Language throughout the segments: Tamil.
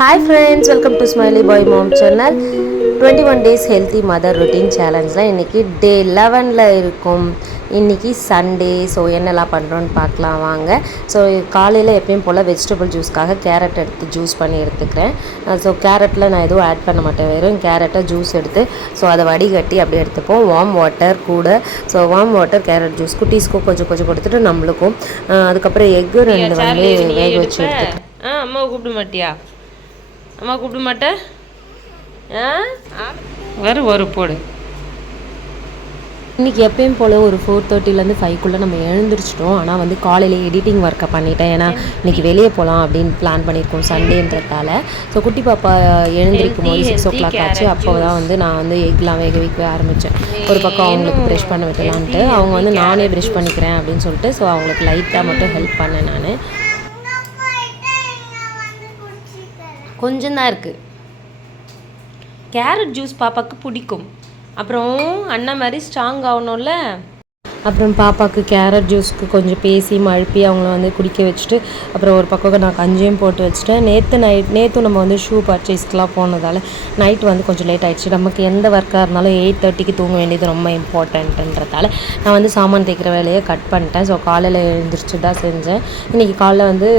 Hi friends, welcome to Smiley Boy Mom channel. 21 days healthy mother routine challenge la இன்னைக்கு டே 11ல இருக்கும். இன்னைக்கு சண்டே. ஸோ என்னெல்லாம் பண்ணுறோன்னு பார்க்கலாம் வாங்க. ஸோ காலையில் எப்பயும் போல் வெஜிடபிள் ஜூஸ்க்காக கேரட் எடுத்து ஜூஸ் பண்ணி எடுத்துக்கிறேன். ஸோ கேரட்டில் நான் எதுவும் ஆட் பண்ண மாட்டேன், வெறும் கேரட்டை ஜூஸ் எடுத்து ஸோ அதை வடிகட்டி அப்படி எடுத்துப்போம். வார்ம் வாட்டர் கூட. So warm water carrot juice குட்டீஸ்க்கும் கொஞ்சம் கொஞ்சம் கொடுத்துட்டு நம்மளுக்கும். அதுக்கப்புறம் எக்கு 2 வந்து வேக வச்சு எடுத்துக்கிறேன். அம்மாவை கூப்பிட மாட்டியா? அம்மா கூப்பிட மாட்டேன். வரும் போடு. இன்றைக்கி எப்பயும் போல் ஒரு 4:30லேருந்து 5க்குள்ளே நம்ம எழுந்திரிச்சிட்டோம். ஆனால் வந்து காலையில் எடிட்டிங் ஒர்க்கை பண்ணிட்டேன். ஏன்னா இன்றைக்கி வெளியே போகலாம் அப்படின்னு பிளான் பண்ணியிருக்கோம் சண்டேன்றதால. ஸோ குட்டி பாப்பா எழுந்திரிக்கும் போது 6 o'clock ஆச்சு. அப்போ தான் வந்து நான் வந்து எக்லாம் வேக வைக்க ஆரம்பித்தேன். ஒரு பக்கம் அவங்களுக்கு ப்ரெஷ் பண்ண வைக்கலான்ட்டு அவங்க வந்து நானே ப்ரெஷ் பண்ணிக்கிறேன் அப்படின்னு சொல்லிட்டு ஸோ அவங்களுக்கு லைட்டாக மட்டும் ஹெல்ப் பண்ணேன். நான் கொஞ்சம் தான் இருக்குது. கேரட் ஜூஸ் பாப்பாவுக்கு பிடிக்கும். அப்புறம் அண்ணா மாதிரி ஸ்ட்ராங் ஆகணும்ல. அப்புறம் பாப்பாவுக்கு கேரட் ஜூஸ்க்கு கொஞ்சம் பேசி மழுப்பி அவங்கள வந்து குடிக்க வச்சுட்டு அப்புறம் ஒரு பக்கம் நான் கஞ்சியும் போட்டு வச்சுட்டேன். நேற்று நம்ம வந்து ஷூ பர்ச்சேஸ்க்கெலாம் போனதால் நைட் வந்து கொஞ்சம் லேட் ஆகிடுச்சு. நமக்கு எந்த ஒர்க்காக இருந்தாலும் 8:30க்கு தூங்க வேண்டியது ரொம்ப இம்பார்ட்டன்ட்டுன்றதால நான் வந்து சாமான் தேய்க்கிற வேலையை கட் பண்ணிட்டேன். ஸோ காலையில் எழுந்திரிச்சு தான் செஞ்சேன். இன்றைக்கி காலைல வந்து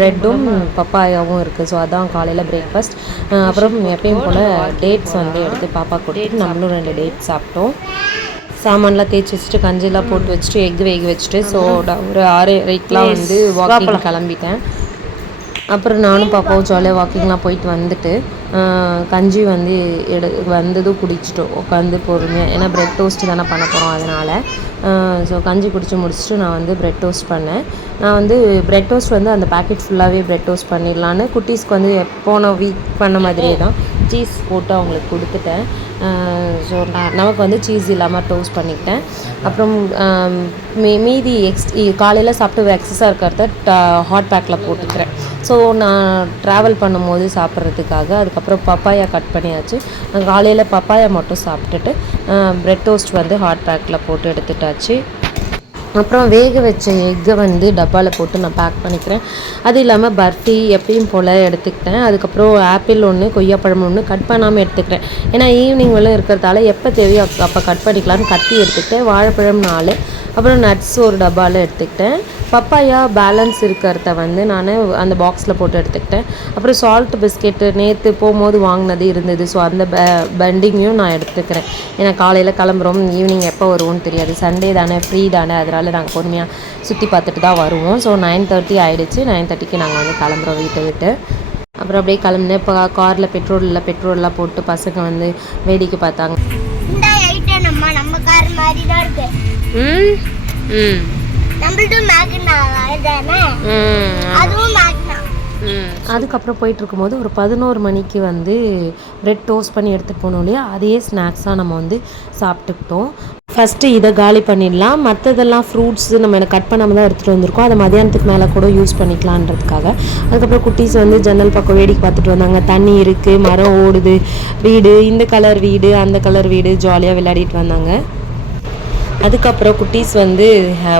ப்ரெட்டும் பப்பாயாவும் இருக்குது. ஸோ அதான் காலையில் பிரேக்ஃபாஸ்ட். அப்புறம் எப்பயும் போல் டேட்ஸ் வந்து எடுத்து பாப்பா கொடுத்துட்டு நம்மளும் 2 டேட்ஸ் சாப்பிட்டோம். சாமான்லாம் தேய்ச்சி வச்சுட்டு கஞ்சிலாம் போட்டு வச்சுட்டு எக் வேக வச்சுட்டு ஸோ ஒரு 6:30க்கெலாம் வந்து வாக்கிங் கிளம்பிட்டேன். அப்புறம் நானும் பாப்பாவும் ஜாலியாக வாக்கிங்லாம் போயிட்டு வந்துட்டு கஞ்சி வந்து வந்ததும் குடிச்சிட்டோம் உட்காந்து பொறுமையாக. ஏன்னா ப்ரெட் டோஸ்ட்டு தானே பண்ண போகிறோம் அதனால். ஸோ கஞ்சி குடிச்சு முடிச்சுட்டு நான் வந்து ப்ரெட் டோஸ்ட் பண்ணேன். நான் வந்து ப்ரெட் டோஸ்ட் வந்து அந்த பேக்கெட் ஃபுல்லாகவே ப்ரெட் டோஸ்ட் பண்ணிடலான்னு குட்டீஸ்க்கு வந்து போன வீக் பண்ண மாதிரியே தான் சீஸ் போட்டு அவங்களுக்கு கொடுத்துட்டேன். ஸோ நமக்கு வந்து சீஸ் இல்லாமல் டோஸ்ட் பண்ணிக்கிட்டேன். அப்புறம் மீதி காலையில் சாப்பிட்டு எக்ஸஸாக இருக்கிறத ஹாட் பேக்கில் போட்டுக்கிறேன். ஸோ நான் ட்ராவல் பண்ணும்போது சாப்பிட்றதுக்காக. அதுக்கப்புறம் பப்பாயா கட் பண்ணியாச்சு. காலையில் பப்பாயா மட்டும் சாப்பிட்டுட்டு ப்ரெட் டோஸ்ட் வந்து ஹாட் பேக்கில் போட்டு எடுத்துட்டாச்சு. அப்புறம் வேக வச்ச எக்கை வந்து டப்பாவில் போட்டு நான் பேக் பண்ணிக்கிறேன். அது இல்லாமல் பர்ஃபி எப்பயும் போல் எடுத்துக்கிட்டேன். அதுக்கப்புறம் ஆப்பிள் 1 கொய்யாப்பழம் 1 கட் பண்ணாமல் எடுத்துக்கிறேன். ஏன்னா ஈவினிங் வேலை இருக்கிறதால எப்போ தேவையோ அப்போ கட் பண்ணிக்கலான்னு கட்டி எடுத்துக்கிட்டேன். வாழைப்பழம் 4, அப்புறம் நட்ஸ் ஒரு டப்பாவில் எடுத்துக்கிட்டேன். பப்பாயா பேலன்ஸ் இருக்கிறத வந்து நான் அந்த பாக்ஸில் போட்டு எடுத்துக்கிட்டேன். அப்புறம் சால்ட் பிஸ்கெட்டு நேற்று போகும்போது வாங்கினது இருந்தது. ஸோ அந்த பெண்டிங்கையும் நான் எடுத்துக்கிறேன். ஏன்னா காலையில் கிளம்புறோம், ஈவினிங் எப்போ வருவோம்னு தெரியாது. சண்டே தானே, ஃப்ரீ தானே, அதனால் நாங்கள் பொறுமையாக சுற்றி பார்த்துட்டு தான் வருவோம். ஸோ 9:30 ஆகிடுச்சு. 9:30க்கு நாங்கள் வந்து கிளம்புறோம் வீட்டை விட்டு. அப்புறம் அப்படியே கிளம்புனேன். இப்போ காரில் பெட்ரோல்லாம் போட்டு பசங்க வந்து வேடிக்கை பார்த்தாங்க. அதுக்கப்புறம் போயிட்டு இருக்கும்போது ஒரு 11 மணிக்கு வந்து ப்ரெட் டோஸ்ட் பண்ணி எடுத்துகிட்டு போனோம் இல்லையா, அதையே ஸ்நாக்ஸாக நம்ம வந்து சாப்பிட்டுக்கிட்டோம். ஃபஸ்ட்டு இதை காலி பண்ணிடலாம். மற்றதெல்லாம் ஃப்ரூட்ஸு நம்ம கட் பண்ணாமல் தான் எடுத்துகிட்டு வந்திருக்கோம். அதை மதியானத்துக்கு மேலே கூட யூஸ் பண்ணிக்கலான்றதுக்காக. அதுக்கப்புறம் குட்டீஸ் வந்து ஜன்னல் பக்கம் வேடிக்கை பார்த்துட்டு வந்தாங்க. தண்ணி இருக்குது, மரம் ஓடுது, வீடு இந்த கலர் வீடு அந்த கலர் வீடு ஜாலியாக விளையாடிட்டு வந்தாங்க. அதுக்கப்புறம் குட்டீஸ் வந்து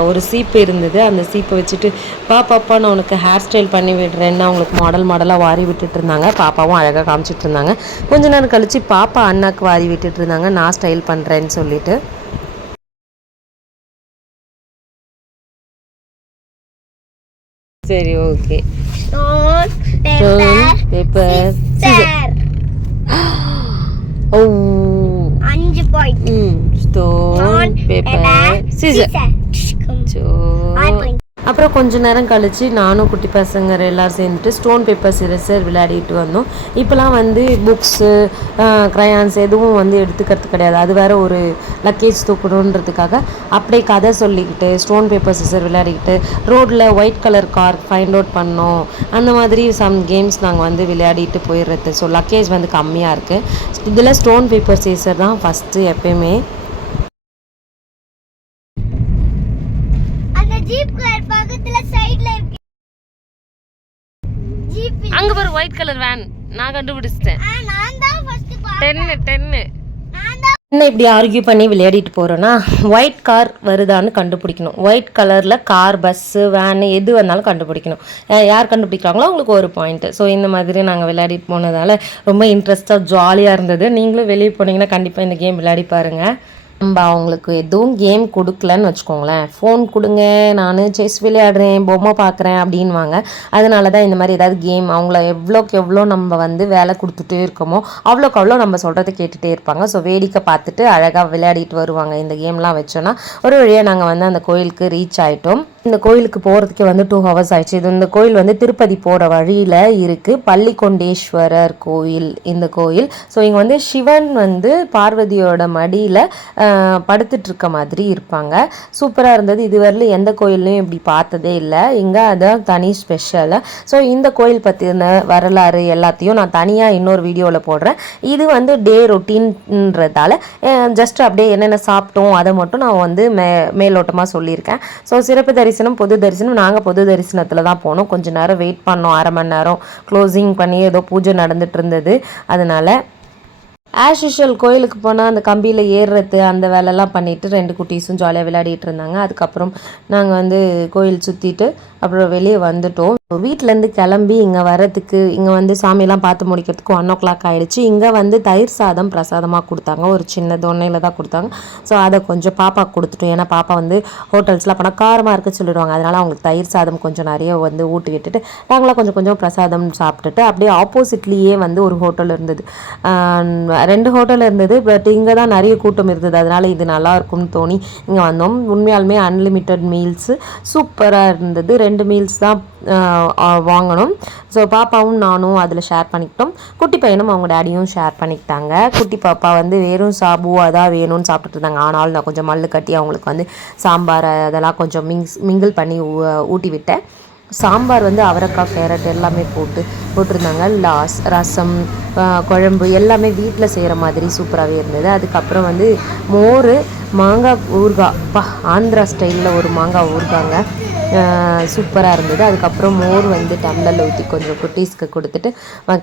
ஒரு சீப்பு இருந்தது. அந்த சீப்பை வச்சுட்டு பாப்பா நான் உனக்கு ஹேர் ஸ்டைல் பண்ணி விடுறேன்னு அவங்களுக்கு மாடலாக வாரி விட்டுட்டு இருந்தாங்க. பாப்பாவும் அழகாக காமிச்சிட்டு இருந்தாங்க. கொஞ்ச நேரம் கழித்து பாப்பா அண்ணாக்கு வாரி விட்டுட்டு இருந்தாங்க, நான் ஸ்டைல் பண்ணுறேன்னு சொல்லிட்டு. சரி, ஓகே. பேப்பர் ஓ 5 பாயிண்ட். Stone paper scissor. அப்புறம் கொஞ்ச நேரம் கழித்து நானும் குட்டி பசங்க எல்லோரும் சேர்ந்துட்டு ஸ்டோன் பேப்பர் சிசர் விளையாடிட்டு வந்தோம். இப்போலாம் வந்து புக்ஸு க்ரையான்ஸ் எதுவும் வந்து எடுத்துக்கிறது கிடையாது. அது வேறு ஒரு லக்கேஜ் தூக்கணுன்றதுக்காக அப்படியே கதை சொல்லிக்கிட்டு ஸ்டோன் பேப்பர் சிசர் விளையாடிக்கிட்டு ரோட்டில் white colour car find out பண்ணோம். அந்த மாதிரி சம் கேம்ஸ் நாங்கள் வந்து விளையாடிட்டு போயிடுறது. ஸோ லக்கேஜ் வந்து கம்மியாக இருக்குது. இதில் ஸ்டோன் பேப்பர் சிசர் தான் ஃபஸ்ட்டு எப்பயுமே. அங்க பாரு ஒயிட் கலர் வேன், நான் கண்டுபிடிச்சிட்டேன். 10 என்ன இப்படி ஆர்கியூ பண்ணி விளையாடிட்டு போகிறோன்னா, ஒயிட் கார் வருதான்னு கண்டுபிடிக்கணும். ஒயிட் கலரில் கார், பஸ்ஸு, வேனு எது வந்தாலும் கண்டுபிடிக்கணும். யார் கண்டுபிடிக்கிறாங்களோ அவங்களுக்கு ஒரு பாயிண்ட்டு. ஸோ இந்த மாதிரி நாங்கள் விளையாடிட்டு போனதால் ரொம்ப இன்ட்ரெஸ்ட்டாக ஜாலியாக இருந்தது. நீங்களும் வெளியே போனீங்கன்னா கண்டிப்பாக இந்த கேம் விளையாடி பாருங்கள். நம்ம அவங்களுக்கு எதுவும் கேம் கொடுக்கலன்னு வச்சுக்கோங்களேன், ஃபோன் கொடுங்க, நான் செஸ் விளையாடுறேன், பொம்மை பார்க்குறேன் அப்படின்வாங்க. அதனால தான் இந்த மாதிரி ஏதாவது கேம் அவங்கள எவ்வளோக்கு எவ்வளோ நம்ம வந்து வேலை கொடுத்துட்டே இருக்கோமோ அவ்வளோக்கு அவ்வளோ நம்ம சொல்கிறத கேட்டுகிட்டே இருப்பாங்க. ஸோ வேடிக்கை பார்த்துட்டு அழகாக விளையாடிட்டு வருவாங்க. இந்த கேம்லாம் வச்சோன்னா ஒரு வழியாக நாங்கள் வந்து அந்த கோயிலுக்கு ரீச் ஆகிட்டோம். இந்த கோயிலுக்கு போகிறதுக்கே வந்து 2 hours ஆயிடுச்சு. இந்த கோயில் வந்து திருப்பதி போகிற வழியில் இருக்குது. பள்ளிக்கொண்டேஸ்வரர் கோயில் இந்த கோயில். ஸோ இங்கே வந்து சிவன் வந்து பார்வதியோட மடியில் படுத்துட்ருக்க மாதிரி இருப்பாங்க. சூப்பராக இருந்தது. இதுவரையிலும் எந்த கோயில்லையும் இப்படி பார்த்ததே இல்லை. இங்கே அதான் தனி ஸ்பெஷல். ஸோ இந்த கோயில் பற்றின வரலாறு எல்லாத்தையும் நான் தனியாக இன்னொரு வீடியோவில் போடுறேன். இது வந்து டே ரொட்டீன்றதால ஜஸ்ட் அப்படியே என்னென்ன சாப்பிட்டோம் அதை மட்டும் நான் வந்து மேலோட்டமாக சொல்லியிருக்கேன். ஸோ சிறப்பு தரிசனம், பொது தரிசனம். நாங்கள் பொது தரிசனத்தில் தான் போனோம். கொஞ்சம் நேரம் வெயிட் பண்ணோம், 1/2 மணி நேரம் க்ளோசிங் பண்ணி ஏதோ பூஜை நடந்துட்டு இருந்தது. அதனால் ஆஸ் யூஷுவல் கோயிலுக்கு போனால் அந்த கம்பியில் ஏறுறது அந்த வேலைலாம் பண்ணிவிட்டு 2 குட்டீஸும் ஜாலியாக விளையாடிட்டு இருந்தாங்க. அதுக்கப்புறம் நாங்கள் வந்து கோயில் சுற்றிட்டு அப்புறம் வெளியே வந்துட்டோம். வீட்டிலேருந்து கிளம்பி இங்கே வரத்துக்கு, இங்கே வந்து சாமியெல்லாம் பார்த்து முடிக்கிறதுக்கு 1 o'clock ஆகிடுச்சு. இங்கே வந்து தயிர் சாதம் பிரசாதமாக கொடுத்தாங்க. ஒரு சின்ன தொன்னையில் தான் கொடுத்தாங்க. ஸோ அதை கொஞ்சம் பாப்பாவுக்கு கொடுத்துட்டோம். ஏன்னா பாப்பா வந்து ஹோட்டல்ஸ்லாம் போனால் காரமாக இருக்குன்னு சொல்லிடுவாங்க. அதனால் அவங்களுக்கு தயிர் சாதம் கொஞ்சம் நிறைய வந்து ஊட்டி விட்டுட்டு நாங்களாம் கொஞ்சம் கொஞ்சம் பிரசாதம் சாப்பிட்டுட்டு அப்படியே ஆப்போசிட்லேயே வந்து ஒரு ஹோட்டல் இருந்தது. 2 ஹோட்டல் இருந்தது. பட் இங்கே தான் நிறைய கூட்டம் இருந்தது. அதனால் இது நல்லா இருக்கும்னு தோணி இங்கே வந்தோம். உண்மையாலுமே அன்லிமிட்டட் மீல்ஸு சூப்பராக இருந்தது. 2 மீல்ஸ் தான் வாங்கணும். ஸோ பாப்பாவும் நானும் அதில் ஷேர் பண்ணிக்கிட்டோம். குட்டி பையனும் அவங்க டேடியும் ஷேர் பண்ணிக்கிட்டாங்க. குட்டி பாப்பா வந்து வெறும் சாபு அதான் வேணும்னு சாப்பிட்டுட்டு இருந்தாங்க. ஆனாலும் நான் கொஞ்சம் மல்லு கட்டி அவங்களுக்கு வந்து சாம்பார் அதெல்லாம் கொஞ்சம் மிங்கிள் பண்ணி ஊட்டி விட்டேன். சாம்பார் வந்து அவரைக்காய், கேரட் எல்லாமே போட்டிருந்தாங்க. ரசம், குழம்பு எல்லாமே வீட்டில் செய்கிற மாதிரி சூப்பராகவே இருந்தது. அதுக்கப்புறம் வந்து மோர், மாங்காய் ஊறுகாய், ஆந்திரா ஸ்டைலில் ஒரு மாங்காய் ஊறுகாங்க, சூப்பராக இருந்தது. அதுக்கப்புறம் மோர் வந்து டம்ளரில் ஊற்றி கொஞ்சம் குட்டீஸ்க்கு கொடுத்துட்டு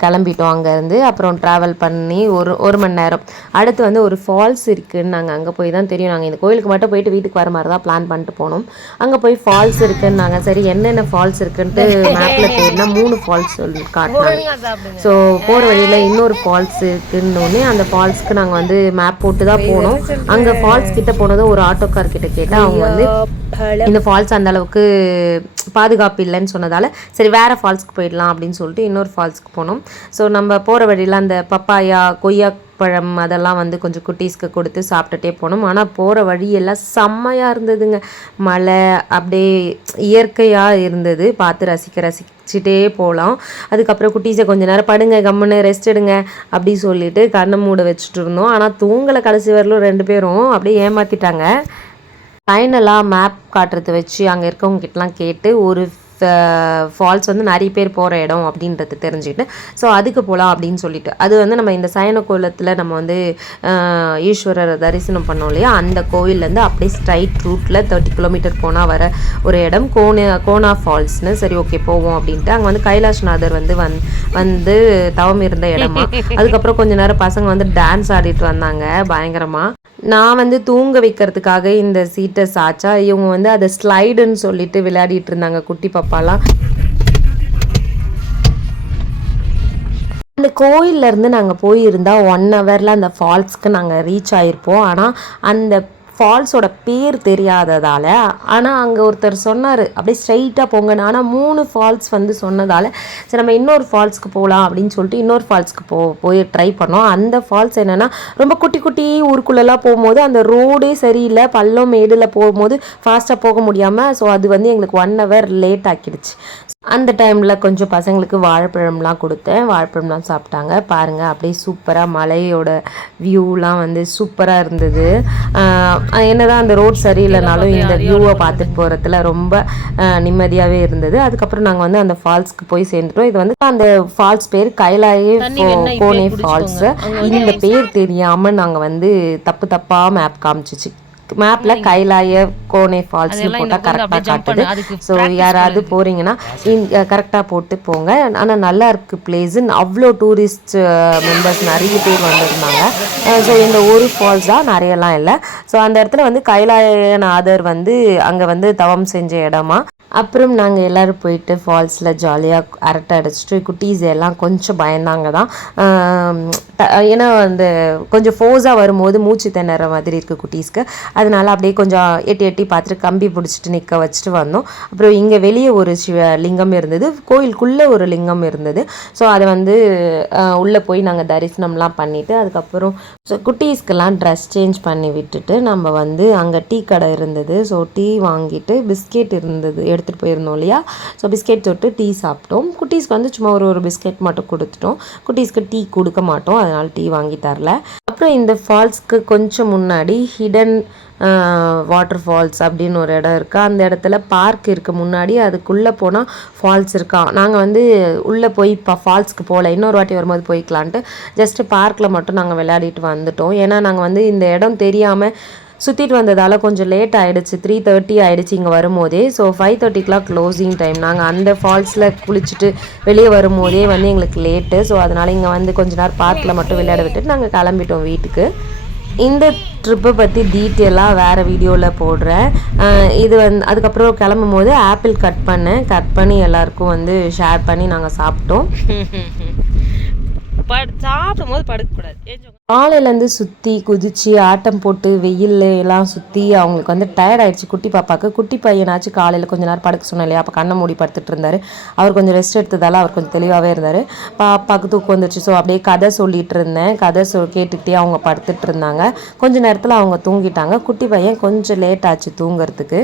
கிளம்பிட்டோம் அங்கேருந்து. அப்புறம் ட்ராவல் பண்ணி ஒரு மணி நேரம். அடுத்து வந்து ஒரு ஃபால்ஸ் இருக்குதுன்னு நாங்கள் அங்கே போய் தான் தெரியும். நாங்கள் இந்த கோயிலுக்கு மட்டும் போயிட்டு வீட்டுக்கு வர மாதிரி தான் பிளான் பண்ணிட்டு போனோம். அங்கே போய் ஃபால்ஸ் இருக்குதுன்னு நாங்கள் சரி என்னென்ன ஃபால்ஸ் இருக்குன்ட்டு மேப்பில் தேடினா 3 ஃபால்ஸ் சொல்லி காட்டினாங்க. ஸோ போகிற வழியில் இன்னொரு ஃபால்ஸ் இருக்குன்னொன்னே அந்த ஃபால்ஸ்க்கு நாங்கள் வந்து மேப் போட்டு தான் போனோம். அங்கே ஃபால்ஸ் கிட்ட போனதும் ஒரு ஆட்டோக்கார் கிட்ட கேட்டால் அவங்க வந்து இந்த ஃபால்ஸ் அந்த அளவுக்கு பாதுகாப்பு இல்லைன்னு சொன்னதால் சரி வேறு ஃபால்ஸ்க்கு போயிடலாம் அப்படின்னு சொல்லிட்டு இன்னொரு ஃபால்ஸ்க்கு போனோம். ஸோ நம்ம போகிற வழியில் அந்த பப்பாயா, கொய்யா பழம் அதெல்லாம் வந்து கொஞ்சம் குட்டீஸ்க்கு கொடுத்து சாப்பிட்டுட்டே போனோம். ஆனால் போகிற வழியெல்லாம் செம்மையாக இருந்ததுங்க. மழை அப்படியே இயற்கையாக இருந்தது. பார்த்து ரசிச்சுட்டே போகலாம். அதுக்கப்புறம் குட்டீஸை கொஞ்சம் நேரம் படுங்க, கம்முன்னு ரெஸ்ட் எடுங்க அப்படி சொல்லிட்டு கண்ணை மூட வச்சுட்டு இருந்தோம். ஆனால் தூங்கலை. கடைசி வரலும் 2 பேரும் அப்படியே ஏமாற்றிட்டாங்க. ஃபைனலாக மேப் காட்டுறதை வச்சு அங்கே இருக்கவங்க கிட்டலாம் கேட்டு ஒரு ஃபால்ஸ் வந்து நிறைய பேர் போகிற இடம் அப்படின்றது தெரிஞ்சுக்கிட்டு ஸோ அதுக்கு போகலாம் அப்படின்னு சொல்லிட்டு அது வந்து நம்ம இந்த சயன கோலத்தில் நம்ம வந்து ஈஸ்வரரை தரிசனம் பண்ணோம் இல்லையா, அந்த கோயிலேருந்து அப்படியே ஸ்ட்ரைட் ரூட்டில் 30 கிலோமீட்டர் போனால் வர ஒரு இடம் கோனா ஃபால்ஸ்னு. சரி ஓகே போவோம் அப்படின்ட்டு அங்கே வந்து கைலாஷ்நாதர் வந்து தவம் இருந்த இடமா. அதுக்கப்புறம் கொஞ்சம் நேரம் பசங்க வந்து டான்ஸ் ஆடிட்டு வந்தாங்க பயங்கரமாக. நான் வந்து தூங்க வைக்கிறதுக்காக இந்த சீட்டை சாச்சா இவங்க வந்து அதை ஸ்லைடுன்னு சொல்லிட்டு விளையாடிட்டு இருந்தாங்க குட்டி பாப்பாலாம். அந்த கோயிலேருந்து நாங்கள் போயிருந்தா 1 hourல அந்த ஃபால்ஸ்க்கு நாங்கள் ரீச் ஆகிருப்போம். ஆனால் அந்த ஃபால்ஸோட பேர் தெரியாததால், ஆனால் அங்கே ஒருத்தர் சொன்னார் அப்படியே ஸ்ட்ரைட்டாக போங்கன்னு. ஆனால் 3 ஃபால்ஸ் வந்து சொன்னதால் சரி நம்ம இன்னொரு ஃபால்ஸ்க்கு போகலாம் அப்படின்னு சொல்லிட்டு இன்னொரு ஃபால்ஸ்க்கு போய் ட்ரை பண்ணோம். அந்த ஃபால்ஸ் என்னென்னா ரொம்ப குட்டி ஊருக்குள்ளெல்லாம் போகும்போது அந்த ரோடே சரியில்லை, பள்ளம் மேடில் போகும்போது ஃபாஸ்ட்டாக போக முடியாமல் ஸோ அது வந்து எங்களுக்கு 1 hour லேட் ஆக்கிடுச்சு. அந்த டைமில் கொஞ்சம் பசங்களுக்கு வாழைப்பழம்லாம் கொடுத்தேன். வாழைப்பழம்லாம் சாப்பிட்டாங்க. பாருங்கள் அப்படியே சூப்பராக மலையோட வியூலாம் வந்து சூப்பராக இருந்தது. என்னதான் அந்த ரோட் சரியில்லைனாலும் இந்த வியூவை பார்த்துட்டு போகிறதுல ரொம்ப நிம்மதியாகவே இருந்தது. அதுக்கப்புறம் நாங்கள் வந்து அந்த ஃபால்ஸ்க்கு போய் சேர்ந்துட்டோம். இது வந்து அந்த ஃபால்ஸ் பேர் கைலாயே கோனே ஃபால்ஸு. இந்த பேர் தெரியாமல் நாங்கள் வந்து தப்பாக மேப் காமிச்சிச்சு. மேப்பில் கைலாய கோனே ஃபால்ஸ்னு போட்டால் கரெக்டாக காட்டுது. ஸோ யாராவது போகிறீங்கன்னா கரெக்டாக போட்டு போங்க. ஆனால் நல்லா இருக்குது பிளேஸு. அவ்வளோ டூரிஸ்ட் மெம்பர்ஸ் நிறைய பேர் வந்திருந்தாங்க. ஸோ இந்த ஒரு ஃபால்ஸ் தான், நிறையலாம் இல்லை. ஸோ அந்த இடத்துல வந்து கைலாயநாதர் வந்து அங்கே வந்து தவம் செஞ்ச இடமா. அப்புறம் நாங்கள் எல்லோரும் போயிட்டு ஃபால்ஸில் ஜாலியாக அரட்டை அடிச்சிட்டு குட்டீஸ் எல்லாம் கொஞ்சம் பயந்தாங்க தான். ஏன்னா அந்த கொஞ்சம் ஃபோர்ஸாக வரும்போது மூச்சு திணற மாதிரி இருக்குது குட்டீஸ்க்கு. அதனால அப்படியே கொஞ்சம் எட்டி எட்டி பார்த்துட்டு கம்பி பிடிச்சிட்டு நிற்க வச்சுட்டு வந்தோம். அப்புறம் இங்கே வெளியே ஒரு லிங்கம் இருந்தது, கோயிலுக்குள்ளே ஒரு லிங்கம் இருந்தது. ஸோ அதை வந்து உள்ளே போய் நாங்கள் தரிசனம்லாம் பண்ணிவிட்டு அதுக்கப்புறம் ஸோ குட்டீஸ்க்கெல்லாம் ட்ரெஸ் சேஞ்ச் பண்ணி விட்டுட்டு நம்ம வந்து அங்கே டீ கடை இருந்தது. ஸோ டீ வாங்கிட்டு பிஸ்கெட் இருந்தது எடுத்துகிட்டு போயிருந்தோம் இல்லையா. ஸோ பிஸ்கெட் தொட்டு டீ சாப்பிட்டோம். குட்டீஸ்க்கு வந்து சும்மா ஒரு பிஸ்கெட் மட்டும் கொடுத்துட்டோம். குட்டீஸ்க்கு டீ கொடுக்க மாட்டோம், அதனால் டீ வாங்கி தரல. அப்புறம் இந்த ஃபால்ஸ்க்கு கொஞ்சம் முன்னாடி ஹிடன் வாட்டர் ஃபால்ஸ் அப்படின்னு ஒரு இடம் இருக்குது. அந்த இடத்துல பார்க் இருக்குது முன்னாடி, அதுக்குள்ளே போனால் ஃபால்ஸ் இருக்கா. நாங்கள் வந்து உள்ளே போய் இப்போ ஃபால்ஸ்க்கு போகல, இன்னொரு வாட்டி வரும்போது போய்க்கலான்ட்டு ஜஸ்ட்டு பார்க்கில் மட்டும் நாங்கள் விளையாடிட்டு வந்துட்டோம். ஏன்னா நாங்கள் வந்து இந்த இடம் தெரியாமல் சுற்றிட்டு வந்ததால் கொஞ்சம் லேட் ஆகிடுச்சு. 3:30 ஆகிடுச்சு இங்கே வரும்போதே. So 5:30 closing time. நாங்கள் அந்த ஃபால்ஸில் குளிச்சுட்டு வெளியே வரும்போதே வந்து எங்களுக்கு லேட்டு. ஸோ அதனால் இங்கே வந்து கொஞ்ச நேரம் பார்க்கில் மட்டும் விளையாட விட்டுட்டு நாங்கள் கிளம்பிட்டோம் வீட்டுக்கு. இந்த ட்ரிப்பை பற்றி டீட்டெயிலாக வேறு வீடியோவில் போடுறேன். இது வந்து அதுக்கப்புறம் கிளம்பும் போது ஆப்பிள் கட் பண்ணி எல்லாருக்கும் வந்து ஷேர் பண்ணி நாங்கள் சாப்பிட்டோம். சாப்பிடும்போது படுக்கக்கூடாது. காலையிலேருந்து சுற்றி குதிச்சு ஆட்டம் போட்டு வெயில் எல்லாம் சுற்றி அவங்களுக்கு வந்து டயர்ட் ஆகிடுச்சு குட்டி பாப்பாவுக்கு. குட்டி பையனாச்சும் காலையில் கொஞ்சம் நேரம் படுக்க சொன்னேன் இல்லையா, அப்போ கண்ணை மூடி படுத்துட்டு இருந்தார். அவர் கொஞ்சம் ரெஸ்ட் எடுத்ததால் அவர் கொஞ்சம் தெளிவாகவே இருந்தார். பாப்பாவுக்கு தூக்கம் வந்துச்சு. ஸோ அப்படியே கதை சொல்லிகிட்டு இருந்தேன். கதை கேட்டுக்கிட்டே அவங்க படுத்துட்டு இருந்தாங்க. கொஞ்சம் நேரத்தில் அவங்க தூங்கிட்டாங்க. குட்டி பையன் கொஞ்சம் லேட் ஆச்சு தூங்குறதுக்கு.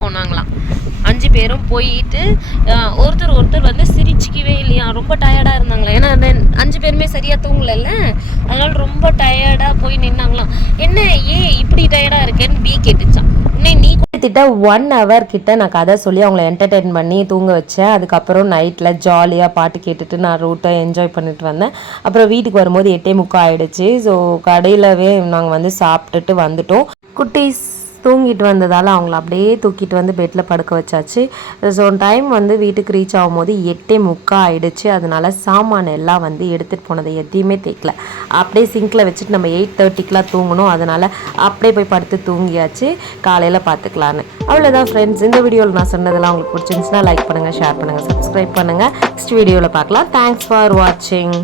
போனாங்களாம் 5 பேரும் போயிட்டு ஒருத்தர் வந்து சிரிச்சிக்கவே இல்லையா, ரொம்ப டயர்டாக இருந்தாங்களா. ஏன்னா 5 பேருமே சரியாக தூங்கலைல்ல, அதனால ரொம்ப டயர்டாக போய் நின்னாங்களாம். என்ன இப்படி டயர்டாக இருக்கேன்னு பி கேட்டுச்சான். நீ கிட்ட 1 hour கிட்ட நான் கதை சொல்லி அவங்கள என்டர்டெயின் பண்ணி தூங்க வச்சேன். அதுக்கப்புறம் நைட்டில் ஜாலியாக பாட்டு கேட்டுட்டு நான் ரூட்டை என்ஜாய் பண்ணிட்டு வந்தேன். அப்புறம் வீட்டுக்கு வரும்போது 8:30 ஆகிடுச்சு. ஸோ கடையிலவே நாங்கள் வந்து சாப்பிட்டுட்டு வந்துட்டோம். குட்டீஸ் தூங்கிட்டு வந்ததால் அவங்கள அப்படியே தூக்கிட்டு வந்து பெட்டில் படுக்க வச்சாச்சு. ஸோ டைம் வந்து வீட்டுக்கு ரீச் ஆகும்போது 8:30 ஆகிடுச்சு. அதனால சாமான எல்லாம் வந்து எடுத்துகிட்டு போனதை எதையுமே தேய்க்கல, அப்படியே சிங்கில் வச்சுட்டு நம்ம 8:30 தூங்கணும். அதனால் அப்படியே போய் படுத்து தூங்கியாச்சு. காலையில் பார்த்துக்கலான்னு. அவ்வளோதான் ஃப்ரெண்ட்ஸ். இந்த வீடியோவில் நான் சொன்னதெல்லாம் உங்களுக்கு பிடிச்சிருந்துச்சுன்னா லைக் பண்ணுங்கள், ஷேர் பண்ணுங்கள், சப்ஸ்கிரைப் பண்ணுங்கள். நெக்ஸ்ட் வீடியோவில் பார்க்கலாம். தேங்க்ஸ் ஃபார் வாட்சிங்.